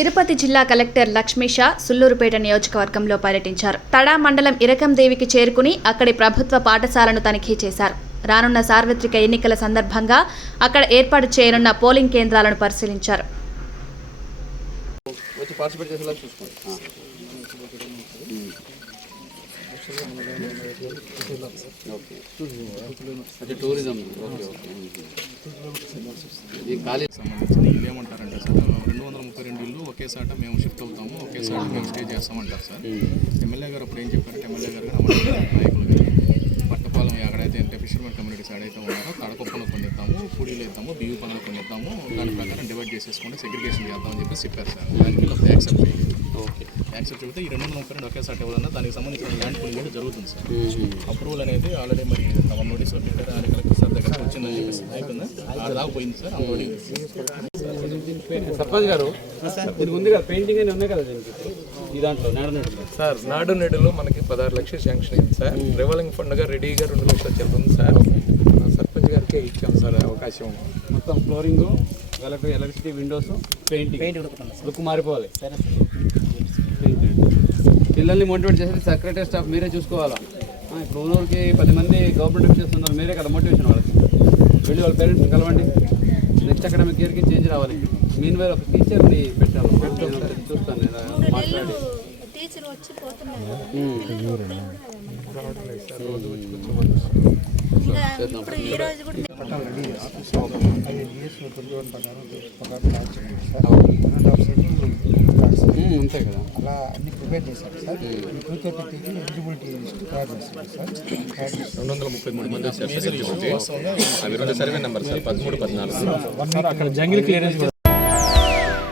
తిరుపతి జిల్లా కలెక్టర్ లక్ష్మీషా సుల్లూరుపేట నియోజకవర్గంలో పర్యటించారు. తడా మండలం ఇరకందేవికి చేరుకుని అక్కడి ప్రభుత్వ పాఠశాలను తనిఖీ చేశారు. రానున్న సార్వత్రిక ఎన్నికల సందర్భంగా అక్కడ ఏర్పాటు చేయనున్న పోలింగ్ కేంద్రాలను పరిశీలించారు. అంటే టూరిజం ఓకే. ఓకే. ఈ ఖాళీ సంబంధించిన ఇల్లు ఏమంటారంటే సార్ రెండు వందల ముప్పై రెండు ఇల్లు ఒకేసాట మేము షిఫ్ట్ అవుతాము ఒకేసాట మేము స్టే చేస్తామంటారు సార్. ఎమ్మెల్యే గారు అప్పుడు ఏం చెప్పారంటే ఎమ్మెల్యే గారు నాయకులు కానీ పట్టపాలెం ఎక్కడైతే అంటే ఫిషర్మెన్ కమ్యూనిటీస్ ఎక్కడైతే ఉన్నారో కడపప్పలో కొన్ని ఇద్దాము పూడీలు ఇద్దాము బియ్య పనులు కొన్ని ఇద్దాము దాని ప్రకారం డివైడ్ చేసేసుకుంటే సెగ్రిగేషన్ చేద్దామని చెప్పేసి చెప్పారు సార్. దానికి యాక్సెప్ట్ ఓకే. యాక్సెప్ట్ చెబితే ఈ రెండు వందల ముప్పై రెండు ఒకేసారి ఇవ్వాలన్నా దానికి సంబంధించిన ల్యాండ్ పూలింగ్ కూడా జరుగుతుంది సార్. అప్రూవల్ అనేది ఆల్రెడీ మరి తమ నోటీస్ పెట్టారు అది కలెక్టర్ సార్ దగ్గర వచ్చిందని చెప్పేసి అయిపోయిందా? అది దాకా పోయింది సార్ ఆ నోటీస్ సర్పంచ్ గారు దీనికి ఉంది కదా పెయింటింగ్ అని ఉన్నాయి కదా దీనికి? ఈ దాంట్లో నేడనట్టు సార్ నాడు నేడులో మనకి పదహారు లక్షలు శాంక్షన్ అయింది సార్. రివాల్వింగ్ ఫండ్గా రెడీగా రెండు లక్షలు చెల్లుతుంది సార్. సర్పంచ్ గారికి ఇచ్చాం సార్ అవకాశం. మొత్తం flooring electric electricity windows painting look మారిపోవాలి. పిల్లల్ని మోటివేట్ చేసేది సెక్రటరీ స్టాఫ్ మీరే చూసుకోవాలా? ఇప్పుడు ఊరికి పది మంది గవర్నమెంట్ ఆఫీసర్స్ ఉన్నారు మీరే కదా మోటివేషన్ వాళ్ళకి. వెళ్ళి వాళ్ళ పేరెంట్స్ కలవండి. నెక్స్ట్ అకాడమిక్ ఇయర్కి చేంజ్ రావాలి. మీన్ వేర్ ఒక టీచర్ని పెట్టాలి. చూస్తాను మాట్లాడి. టీచర్ వచ్చి పోతున్నారు. అంతే కదా. అలా అన్ని ప్రిపేర్ చేశారు సార్. ఈ టూ థర్టీ త్రీకి ఎలిజిబిలిటీ లిస్ట్ తయారు చేశారు సార్. రెండు వందల ముప్పై మూడు మంది అవి రెండు సర్వే నెంబర్ సార్. పదమూడు పద్నాలుగు.